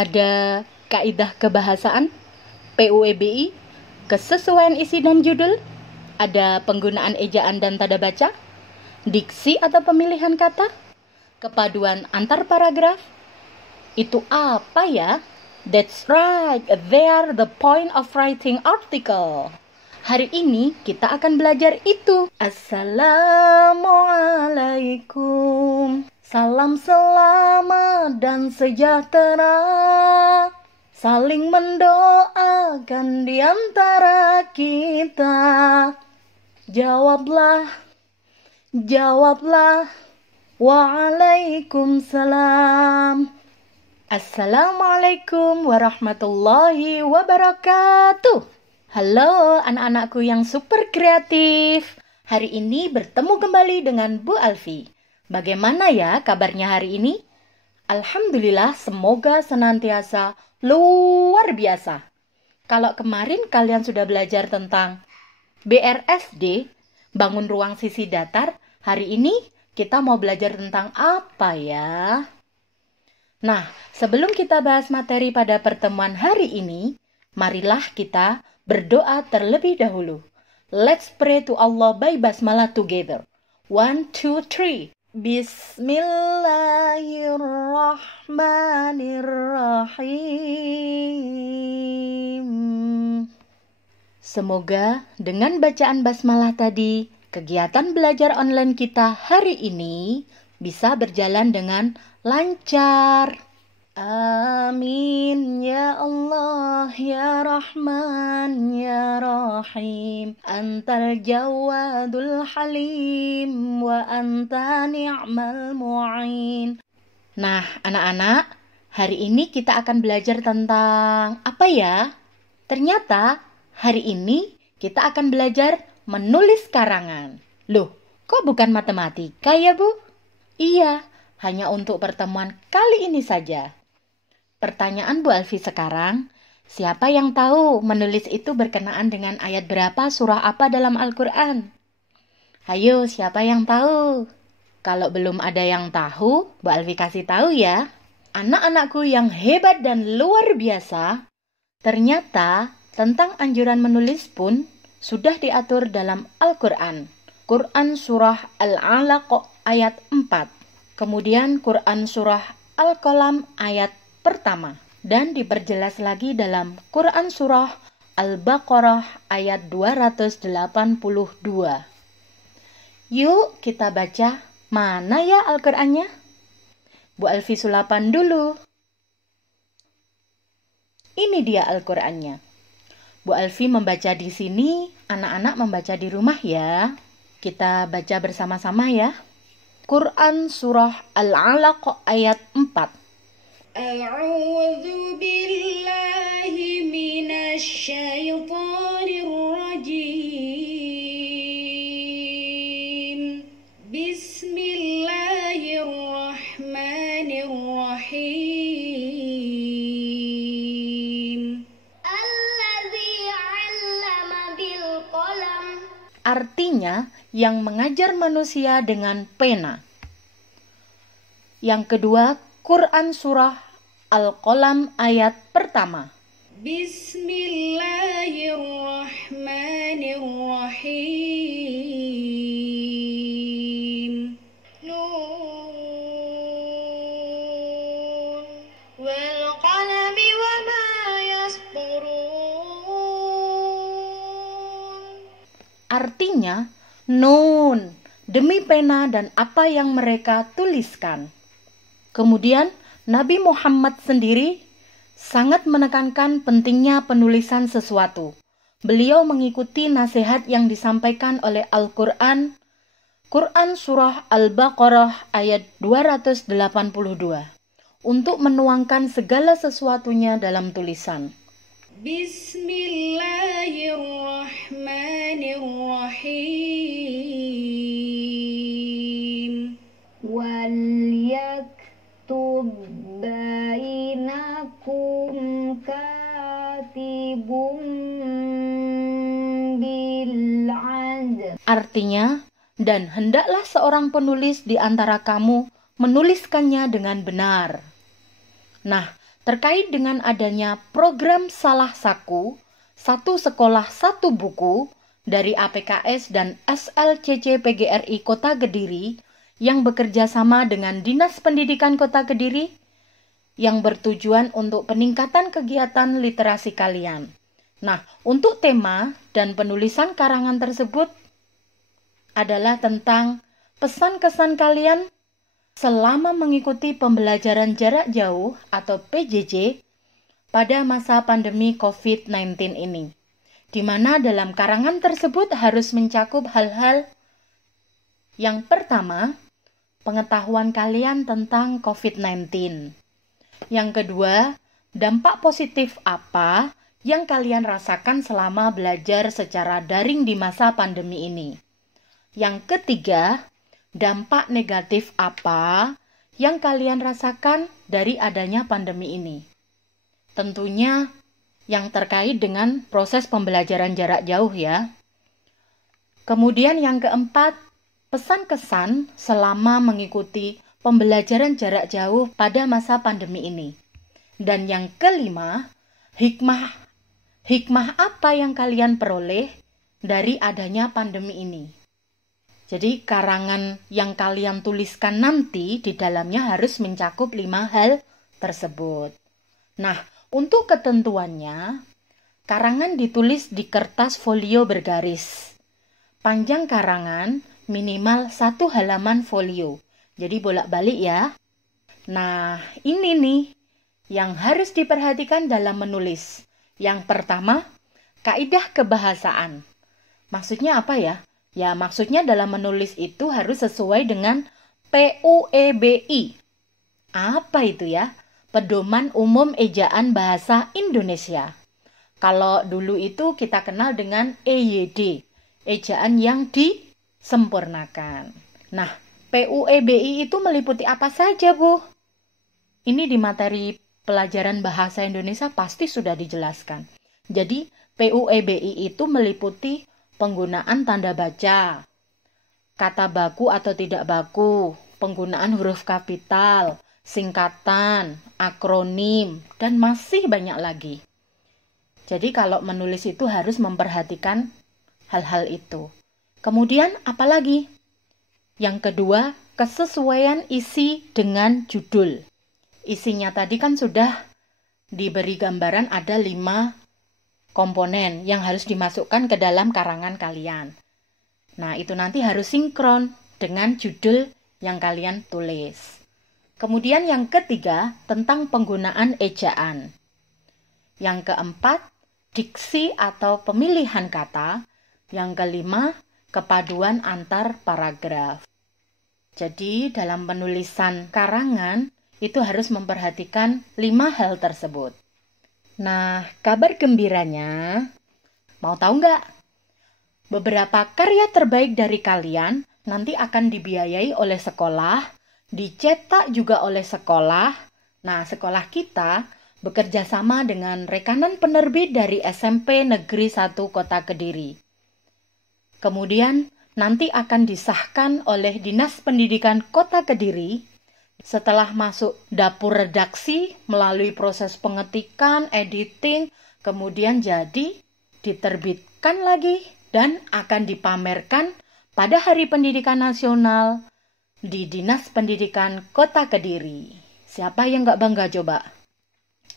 Ada kaidah kebahasaan, PUEBI, kesesuaian isi dan judul, ada penggunaan ejaan dan tanda baca, diksi atau pemilihan kata, kepaduan antar paragraf. Itu apa ya? That's right, they are the point of writing article. Hari ini kita akan belajar itu. Assalamualaikum. Salam selamat dan sejahtera. Saling mendoakan di antara kita. Jawablah. Waalaikumsalam. Assalamualaikum warahmatullahi wabarakatuh. Halo anak-anakku yang super kreatif. Hari ini bertemu kembali dengan Bu Alfi. Bagaimana ya kabarnya hari ini? Alhamdulillah, semoga senantiasa luar biasa. Kalau kemarin kalian sudah belajar tentang BRSD, bangun ruang sisi datar, hari ini kita mau belajar tentang apa ya? Nah, sebelum kita bahas materi pada pertemuan hari ini, marilah kita berdoa terlebih dahulu. Let's pray to Allah by basmalah together. 1, 2, 3. Bismillahirrahmanirrahim. Semoga dengan bacaan basmalah tadi, kegiatan belajar online kita hari ini bisa berjalan dengan lancar. Amin ya Allah ya Rahman ya Rahim. Antal jawadul halim wa anta ni'mal mu'in. Nah, anak-anak, hari ini kita akan belajar tentang apa ya? Ternyata hari ini kita akan belajar menulis karangan. Loh, kok bukan matematika ya, Bu? Iya, hanya untuk pertemuan kali ini saja. Pertanyaan Bu Alfi sekarang, siapa yang tahu menulis itu berkenaan dengan ayat berapa surah apa dalam Al-Quran? Ayo, siapa yang tahu? Kalau belum ada yang tahu, Bu Alfi kasih tahu ya. Anak-anakku yang hebat dan luar biasa, ternyata tentang anjuran menulis pun sudah diatur dalam Al-Quran. Quran surah Al-Alaq ayat 4. Kemudian Quran surah Al-Qalam ayat pertama. Dan diperjelas lagi dalam Quran surah Al-Baqarah ayat 282. Yuk kita baca, mana ya Al-Qurannya? Bu Alfi sulapan dulu. Ini dia Al-Qurannya. Bu Alfi membaca di sini, anak-anak membaca di rumah ya. Kita baca bersama-sama ya. Quran surah Al-Alaq ayat 4. A'udzu billahi minasyaitonir rajim. Bismillahirrahmanirrahim. Allazi 'allama bil qalam. Artinya, yang mengajar manusia dengan pena. Yang kedua, Quran surah Al-Qalam ayat pertama. Bismillahirrahmanirrahim. Nun wal qalami wa ma yasturun. Artinya, nun, demi pena dan apa yang mereka tuliskan. Kemudian, Nabi Muhammad sendiri sangat menekankan pentingnya penulisan sesuatu. Beliau mengikuti nasihat yang disampaikan oleh Al-Quran, Quran surah Al-Baqarah ayat 282, untuk menuangkan segala sesuatunya dalam tulisan. Bismillahirrahmanirrahim. Walyaktub bainakum katibum bil adl. Artinya, dan hendaklah seorang penulis di antara kamu menuliskannya dengan benar. Nah, terkait dengan adanya program Salah Saku, Satu Sekolah Satu Buku dari APKS dan SLCC PGRI Kota Kediri yang bekerja sama dengan Dinas Pendidikan Kota Kediri yang bertujuan untuk peningkatan kegiatan literasi kalian. Nah, untuk tema dan penulisan karangan tersebut adalah tentang pesan kesan kalian selama mengikuti pembelajaran jarak jauh atau PJJ pada masa pandemi COVID-19 ini, di mana dalam karangan tersebut harus mencakup hal-hal yang pertama, pengetahuan kalian tentang COVID-19. Yang kedua, dampak positif apa yang kalian rasakan selama belajar secara daring di masa pandemi ini. Yang ketiga, dampak negatif apa yang kalian rasakan dari adanya pandemi ini? Tentunya yang terkait dengan proses pembelajaran jarak jauh ya. Kemudian yang keempat, pesan-kesan selama mengikuti pembelajaran jarak jauh pada masa pandemi ini. Dan yang kelima, hikmah apa yang kalian peroleh dari adanya pandemi ini. Jadi karangan yang kalian tuliskan nanti di dalamnya harus mencakup 5 hal tersebut. Nah, untuk ketentuannya, karangan ditulis di kertas folio bergaris. Panjang karangan minimal 1 halaman folio. Jadi bolak-balik ya. Nah, ini nih yang harus diperhatikan dalam menulis. Yang pertama, kaidah kebahasaan. Maksudnya apa ya? Ya, maksudnya dalam menulis itu harus sesuai dengan PUEBI. Apa itu ya? Pedoman Umum Ejaan Bahasa Indonesia. Kalau dulu itu kita kenal dengan EYD, ejaan yang disempurnakan. Nah, PUEBI itu meliputi apa saja, Bu? Ini di materi pelajaran bahasa Indonesia pasti sudah dijelaskan. Jadi, PUEBI itu meliputi penggunaan tanda baca, kata baku atau tidak baku, penggunaan huruf kapital, singkatan, akronim, dan masih banyak lagi. Jadi kalau menulis itu harus memperhatikan hal-hal itu. Kemudian apalagi? Yang kedua, kesesuaian isi dengan judul. Isinya tadi kan sudah diberi gambaran ada 5 komponen yang harus dimasukkan ke dalam karangan kalian. Nah, itu nanti harus sinkron dengan judul yang kalian tulis. Kemudian yang ketiga, tentang penggunaan ejaan. Yang keempat, diksi atau pemilihan kata. Yang kelima, kepaduan antar paragraf. Jadi, dalam penulisan karangan, itu harus memperhatikan 5 hal tersebut. Nah, kabar gembiranya, mau tahu nggak? Beberapa karya terbaik dari kalian nanti akan dibiayai oleh sekolah, dicetak juga oleh sekolah. Nah, sekolah kita bekerja sama dengan rekanan penerbit dari SMP Negeri 1 Kota Kediri. Kemudian, nanti akan disahkan oleh Dinas Pendidikan Kota Kediri. Setelah masuk dapur redaksi, melalui proses pengetikan, editing, kemudian jadi diterbitkan lagi dan akan dipamerkan pada Hari Pendidikan Nasional di Dinas Pendidikan Kota Kediri. Siapa yang nggak bangga coba?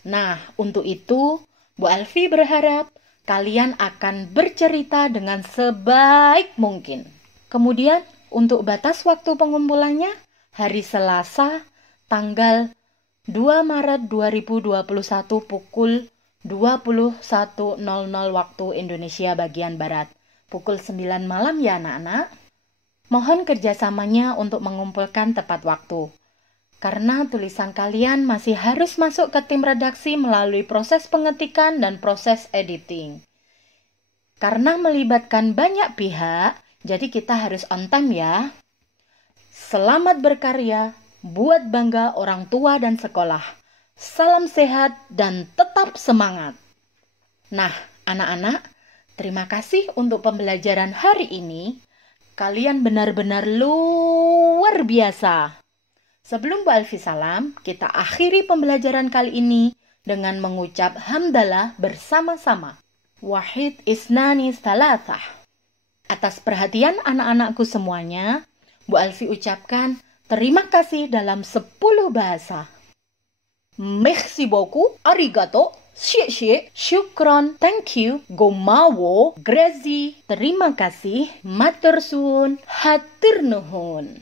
Nah, untuk itu, Bu Alfi berharap kalian akan bercerita dengan sebaik mungkin. Kemudian, untuk batas waktu pengumpulannya, hari Selasa, tanggal 2 Maret 2021 pukul 21.00 waktu Indonesia bagian Barat. Pukul 9 malam ya anak-anak. Mohon kerjasamanya untuk mengumpulkan tepat waktu. Karena tulisan kalian masih harus masuk ke tim redaksi melalui proses pengetikan dan proses editing. Karena melibatkan banyak pihak, jadi kita harus on time ya. Selamat berkarya, buat bangga orang tua dan sekolah. Salam sehat dan tetap semangat. Nah, anak-anak, terima kasih untuk pembelajaran hari ini. Kalian benar-benar luar biasa. Sebelum Bu Alfi salam, kita akhiri pembelajaran kali ini dengan mengucap hamdalah bersama-sama. Wahid isnani salasah. Atas perhatian anak-anakku semuanya, Bu Alfi ucapkan terima kasih dalam 10 bahasa. Merci beaucoup, arigato, xie, syukron, thank you, gomawo, grazie, terima kasih, matur suwun, hatur nuhun.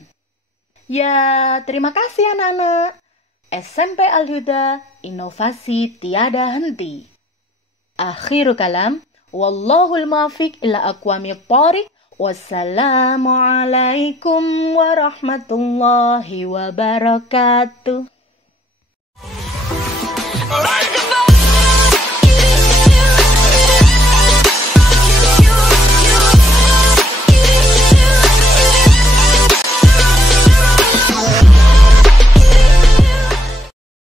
Ya, terima kasih anak-anak. SMP Al-Huda, inovasi tiada henti. Akhiru kalam, wallahul muwaffiq ila aqwamit thoriq. Wassalamualaikum warahmatullahi wabarakatuh.